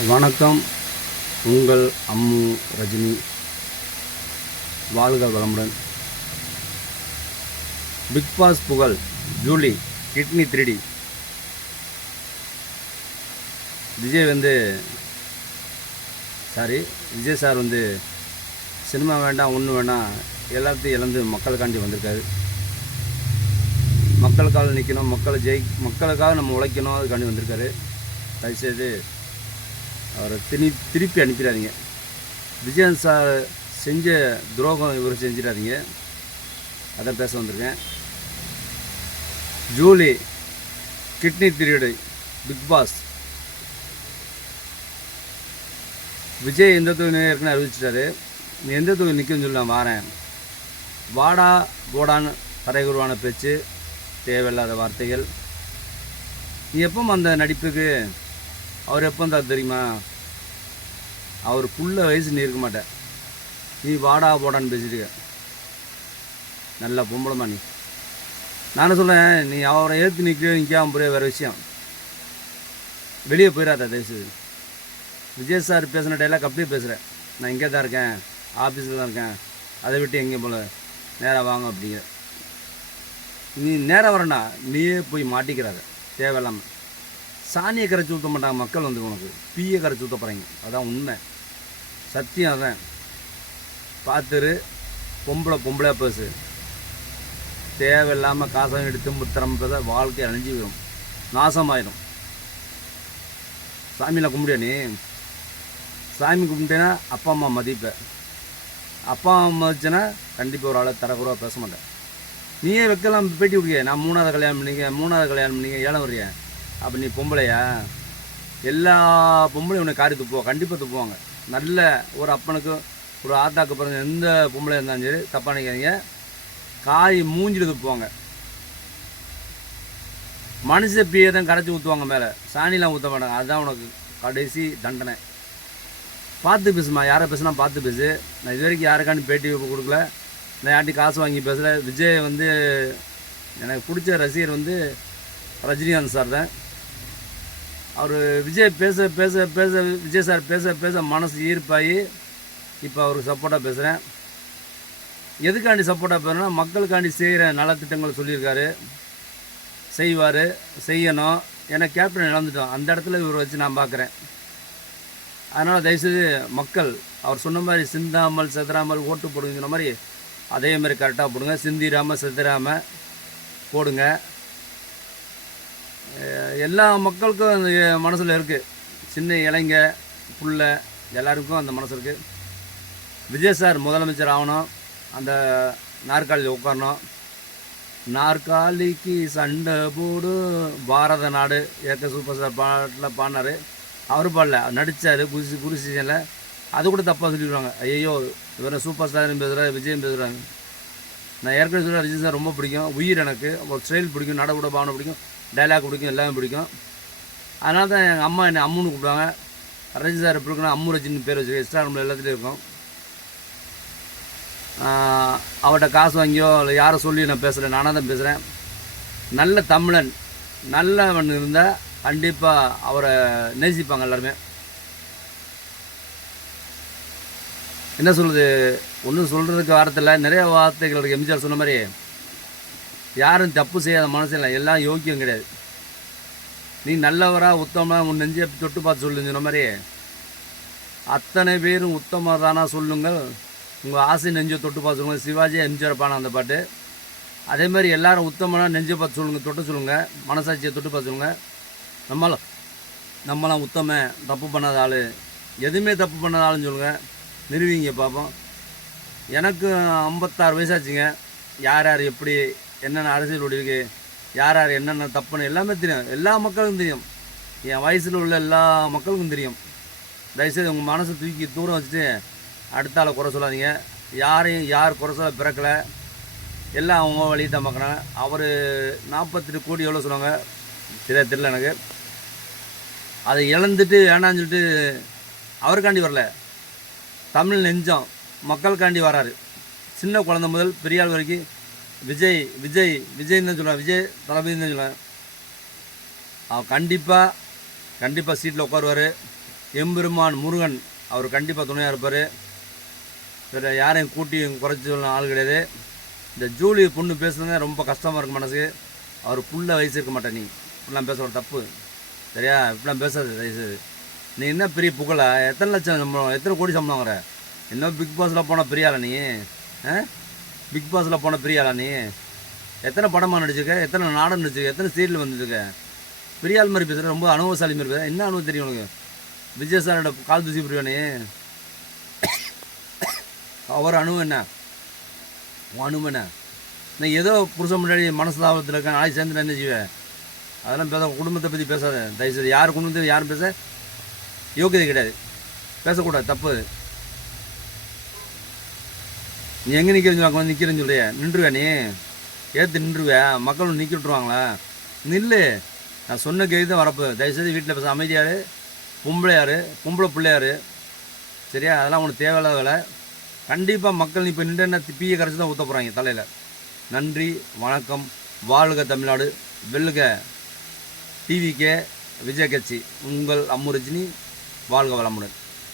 வணக்கம். உங்கள் அம்மு ரஜினி. வாழ்க வளமுடன். பிக் பாஸ் புகழ் Julie kidney 3D. Vijay sir cinema வேண்டாம், ஒன்று வேண்டாம், எல்லாத்தையும் இழந்து மக்களுக்காண்டி வந்திருக்காரு. மக்களுக்காக நிற்கணும், மக்களுக்காக நம்ம உழைக்கணும், அதுக்காண்டி வந்திருக்காரு. தயவுசெய்து அவரை திருப்பி அனுப்பிடாதீங்க. விஜயன் சார் செஞ்ச துரோகம் இவர் செஞ்சிடாதீங்க. அதை பேச வந்திருக்கேன். Julie kidney 3D Bigg Boss. Vijay எந்த தொகுதி ஏற்கனவே அறிவிச்சிட்டாரு. நீ எந்த தொகுதி நிற்குன்னு சொல்லி நான் வாரேன். வாடா போடான்னு தரைகுருவான பேச்சு, தேவையில்லாத வார்த்தைகள். நீ எப்போ அந்த நடிப்புக்கு அவர் எப்போ தான் தெரியுமா? அவர் புள்ள வயசு நீ இருக்க மாட்டேன். நீ வாடா போடான்னு பேசிட்டு நல்ல பொம்பளமா நீ. நானும் சொல்கிறேன், நீ அவரை ஏற்று நிற்காம புரிய வேறு விஷயம். வெளியே போயிடாத தயவுசெய்து. விஜய் சார் பேசின டைலாக் அப்படியே பேசுகிறேன். நான் இங்கே தான் இருக்கேன், ஆஃபீஸில் தான் இருக்கேன், அதை விட்டு எங்கேயும் போல நேராக வாங்க அப்படிங்கிற. நீ நேராக வரேன்னா நீயே போய் மாட்டிக்கிறாத தேவையில்லாமல். சாணியை கரைச்சி ஊற்ற மாட்டாங்க மக்கள். உனக்கு பீயை கரைச்சி ஊற்ற போகிறாங்க. அதான் உண்மை, சத்தியம். அதான் பார்த்துரு. பொம்பளையாக பேசு. தேவையில்லாமல் காசம் எடுத்து முத்திரம் பேச வாழ்க்கை அழிஞ்சு வரும், நாசமாயிடும். சாமியில் கும்பிடியா நீ? சாமி கும்பிட்டேன்னா அப்பா அம்மா மதிப்பேன். அப்பா அம்மா மதிச்சேன்னா கண்டிப்பாக ஒரு ஆளை தரக்குறவா பேச மாட்டேன். நீயே வைக்கலாம் பேட்டி விடுங்க. நான் மூணாவது கல்யாணம் பண்ணிங்க ஏழம் வர்றிய. அப்போ நீ பொம்பளையா? எல்லா பொம்பளையும் உன்னை காரி துப்புவோம், கண்டிப்பாக துப்புவாங்க. நல்ல ஒரு அப்பனுக்கு ஒரு ஆத்தாக்கு பிறந்த எந்த பொம்பளை இருந்தாலும் சரி தப்பாக நினைக்காதீங்க, காய் மூஞ்சிட்டு துப்புவாங்க. மனுஷ பியை தான் கரைச்சி ஊற்றுவாங்க மேலே, சாணிலாம் ஊற்ற மாட்டாங்க. அதுதான் உனக்கு கடைசி தண்டனை. பார்த்து பேசுமா, யாரை பேசுனா பார்த்து பேசு. நான் இது வரைக்கும் யாருக்காண்டி பேட்டி கொடுக்கல, நான் யார்ட்டி காசு வாங்கி பேசலை. விஜய் எனக்கு பிடிச்ச ரசிகர் ரஜினிகாந்த் சார் தான். அவர் விஜய் பேச விஜய் சார் பேச மனசு ஈர்ப்பாகி இப்போ அவருக்கு சப்போர்ட்டாக பேசுகிறேன். எதுக்காண்டி சப்போர்ட்டாக பேசுகிறேன்னா, மக்களுக்காண்டி செய்கிற நலத்திட்டங்கள் சொல்லியிருக்காரு, செய்வார், செய்யணும். ஏன்னா கேப்டன் இழந்துட்டோம், அந்த இடத்துல இவர் வச்சு நான் பார்க்குறேன். அதனால் தயவுசெய்து மக்கள் அவர் சொன்ன மாதிரி சிந்தாமல் செதறாமல் ஓட்டு போடுங்க சொன்ன மாதிரி அதே மாதிரி கரெக்டாக போடுங்க. சிந்திராமல் செதறாமல் போடுங்க. எல்லா மக்களுக்கும் அந்த மனசில் இருக்குது. சின்ன இளைஞ புள்ள எல்லாருக்கும் அந்த மனசு இருக்குது. விஜய் சார் முதலமைச்சர் ஆகணும், அந்த நாற்காலியில் உட்காரணும். நாற்காலிக்கு சண்டை போடு பாரத நாடு ஏற்க சூப்பர் ஸ்டார் பாட்டில் பாடினார். அவர் பாடல, நடித்தார் குரு சீசனில். அது கூட தப்பாக சொல்லிடுவாங்க. ஐயோ இவரை சூப்பர் ஸ்டாரும் பேசுகிறார், விஜயம் பேசுகிறாங்க. நான் ஏற்கனவே சொல்கிறேன், விஜய் சார் ரொம்ப பிடிக்கும். உயிர் எனக்கு ஒரு ஸ்டைல் பிடிக்கும், நடக்கூட பாவனை பிடிக்கும், டைலாக் பிடிக்கும், எல்லாமே பிடிக்கும். அதனால தான் எங்கள் அம்மா என்னை அம்முன்னு கூப்பிடுவாங்க. ரஜினி சார் எப்படி இருக்குன்னா அம்மு ரஜினி பேர் வச்சுருக்கேன். இன்ஸ்டாகிராமில் எல்லாத்துலேயும் இருக்கும். அவர்கிட்ட காசு வாங்கியோ இல்லை யாரை சொல்லி நான் பேசலை, நானாக தான் பேசுகிறேன். நல்ல தமிழன் நல்லவன் இருந்தால் கண்டிப்பாக அவரை நேசிப்பாங்க எல்லாருமே. என்ன சொல்கிறது, ஒன்றும் சொல்கிறதுக்கு வார்த்தையில் நிறைய வார்த்தைகள் இருக்குது. எம்ஜிஆர் சொன்ன மாதிரி யாரும் தப்பு செய்யாத மனசு இல்லை, எல்லாம் யோக்கியம் கிடையாது. நீ நல்லவராக உத்தமராக உன் நெஞ்சை தொட்டு பார்த்து சொல்லுங்க சொன்ன மாதிரி அத்தனை பேரும் உத்தமர் தானா சொல்லுங்கள், உங்கள் ஆசை நெஞ்சை தொட்டு பார்த்து சொல்லுங்கள். சிவாஜி எம்ஜிஆர் பான அந்த பாட்டு. அதே மாதிரி எல்லோரும் உத்தமனாக நெஞ்சை பார்த்து சொல்லுங்கள், தொட்டு சொல்லுங்கள், மனசாட்சியை தொட்டு பார்த்து சொல்லுங்கள். நம்மளாம் உத்தம, தப்பு பண்ணாத ஆள், எதுவுமே தப்பு பண்ணாத ஆளுன்னு சொல்லுங்கள், நிறுவிங்க பார்ப்போம். எனக்கு 56 வயசாச்சுங்க. யார் யார் எப்படி என்னென்ன அரசியல் ஓடி இருக்குது, யார் யார் என்னென்ன தப்புன்னு எல்லாமே தெரியும். எல்லா மக்களுக்கும் தெரியும். என் வயசில் உள்ள எல்லா மக்களுக்கும் தெரியும். தயவுசெய்து உங்கள் மனசை தூக்கி தூரம் வச்சுட்டு அடுத்த ஆளை குறை சொல்லாதீங்க. யாரையும் யார் குறை சொல்ல பிறக்கலை, எல்லாம் அவங்க வழி தான் பார்க்குறாங்க. அவர் 48 கோடி எவ்வளோ சொன்னாங்க தெரியல எனக்கு. அதை இழந்துட்டு வேணான்னு சொல்லிட்டு அவருக்காண்டி வரல, தமிழ் நெஞ்சம் மக்களுக்காண்டி வராரு. சின்ன குழந்தை முதல் பெரிய ஆள் வரைக்கும் விஜய்ன்னு தான் சொல்லுவேன், விஜய் தளபதினு தான் சொல்லுவேன். அவர் கண்டிப்பாக சீட்டில் உட்காருவார். எம்பெருமான் முருகன் அவர் கண்டிப்பாக துணையாக இருப்பார். வேறு யாரையும் கூட்டி குறைச்சி சொல்ல ஆள் கிடையாது. இந்த ஜூலி பொண்ணு பேசுறது ரொம்ப கஷ்டமாக இருக்கும் மனசுக்கு. அவர் புள்ள வயசு இருக்க மாட்டேன், நீ இப்படிலாம் பேச ஒரு தப்பு சரியா? இப்படிலாம் பேசாது தயவுசெய்து. நீ என்ன பெரிய புகழா? எத்தனை லட்சம் சம்பளம், எத்தனை கோடி சம்பளம் வாங்குற? இன்னும் பிக் பாஸில் போனால் பெரியாளா நீ? பிக் பாஸில் போனால் பெரியாளா நீ? எத்தனை படமாக நடிச்சிருக்க, எத்தனை நாடகம் நடிச்சிருக்க, எத்தனை சீரியல் வந்துருக்க? பெரியாள் மாதிரி பேசுகிற, ரொம்ப அனுபவசாலி மாதிரி பேசுகிற. என்ன அனுபவம் தெரியும் உனக்கு? விஜய் சாரோட கால் தூசி புரியானே, அவர் அனுபவம் என்ன? உன் அனுபவம் என்ன? நான் ஏதோ புருஷன் முன்னாடி மனசுதாபத்தில் இருக்கேன், நாளைக்கு சேர்ந்து என்ன செய்வேன்? அதெல்லாம் பேச, குடும்பத்தை பற்றி பேசாத தயவுசெய்து. யார் குடும்பத்தை யாரும் பேச யோகியதை கிடையாது, பேசக்கூடாது, தப்பு. நீ எங்கே நிற்கிறேன்னு சொல்லி வந்து நிற்கிறேன்னு சொல்றிய, நின்றுவேன் நீ? ஏற்று நின்றுவேன், மக்கள் நிற்க விட்டுருவாங்களா? நில்லு. நான் சொன்ன கேள்வி தான் வரப்பு. தயவுசெய்து வீட்டில் பேச, அமைதியார், பொம்பளை பிள்ளையார் சரியா? அதெல்லாம் உனக்கு தேவையில்லாத வேலை. கண்டிப்பாக மக்கள் இப்போ நின்று என்ன பீயை கரைச்சி தான் ஊற்ற போகிறாங்க தலையில். நன்றி, வணக்கம். வாழ்க தமிழ்நாடு, வெல்லுக டிவிகே விஜய் கட்சி. உங்கள் அம்மு ரஜினி. வாழ்க வளமுடன்.